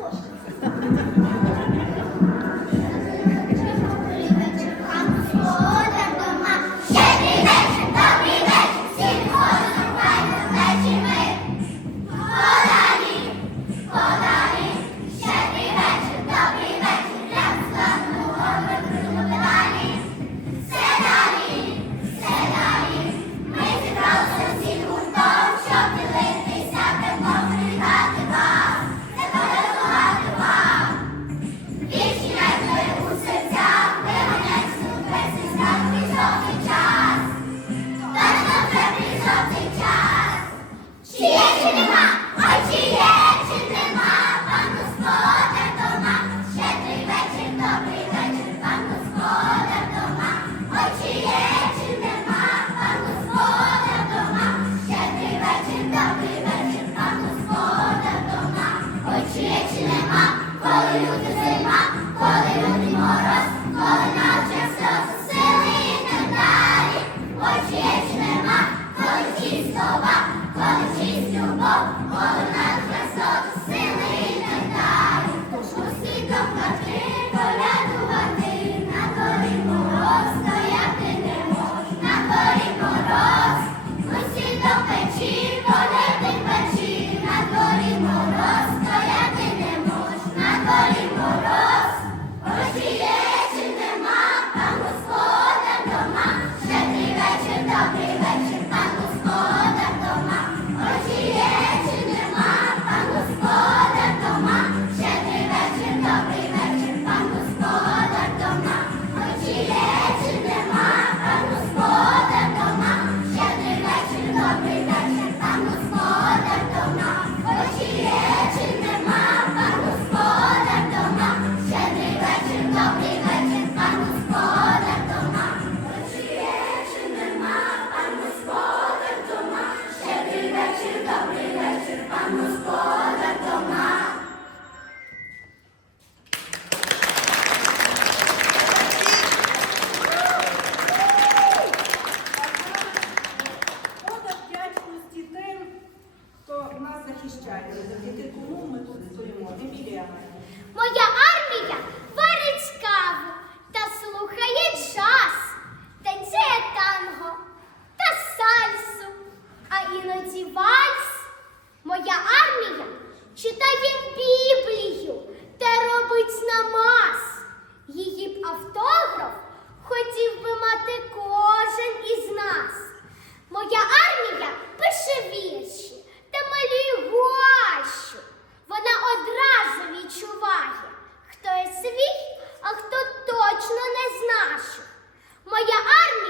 そうしてま。люди зима, коли лютий мороз, коли наче. наших. Моя армія.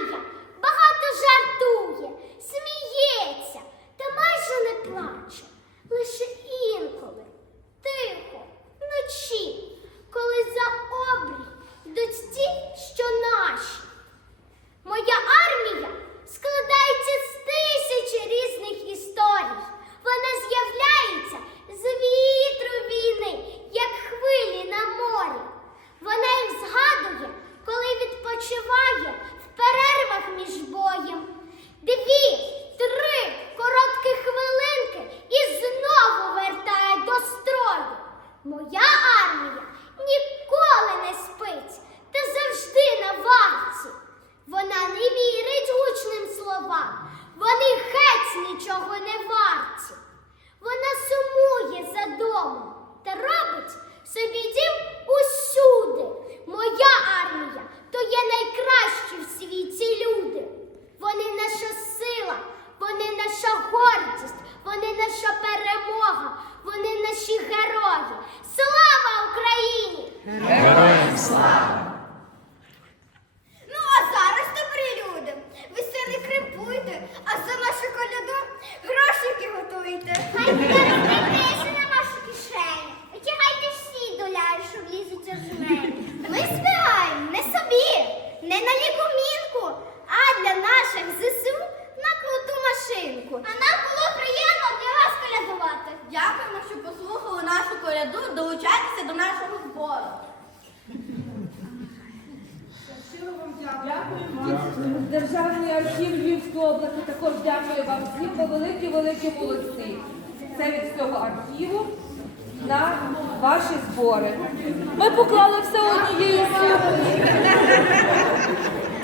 найкращі в світі люди. Вони наша сила, вони наша гордість, вони наша перемога, вони наші герої. Слава Україні! Героям слава! Ну, а зараз, добрі люди, ви сини крипуйте, а за нашу коляду грошики готуйте. Хай не на вашу кишені. Витягайте всі доляри, що влізуть з мене. Ми збираємо не собі, не на лікомінку, а для наших ЗСУ на круту машинку. А нам було приємно для вас колядувати. Дякуємо, що послухали нашу коляду, долучайтеся до нашого збору. Щиро вам. Державний архів Львівської області також дякую вам всім, по великі-великі молодці. Це від цього архіву на ваші збори. Ми поклали все однією сумою.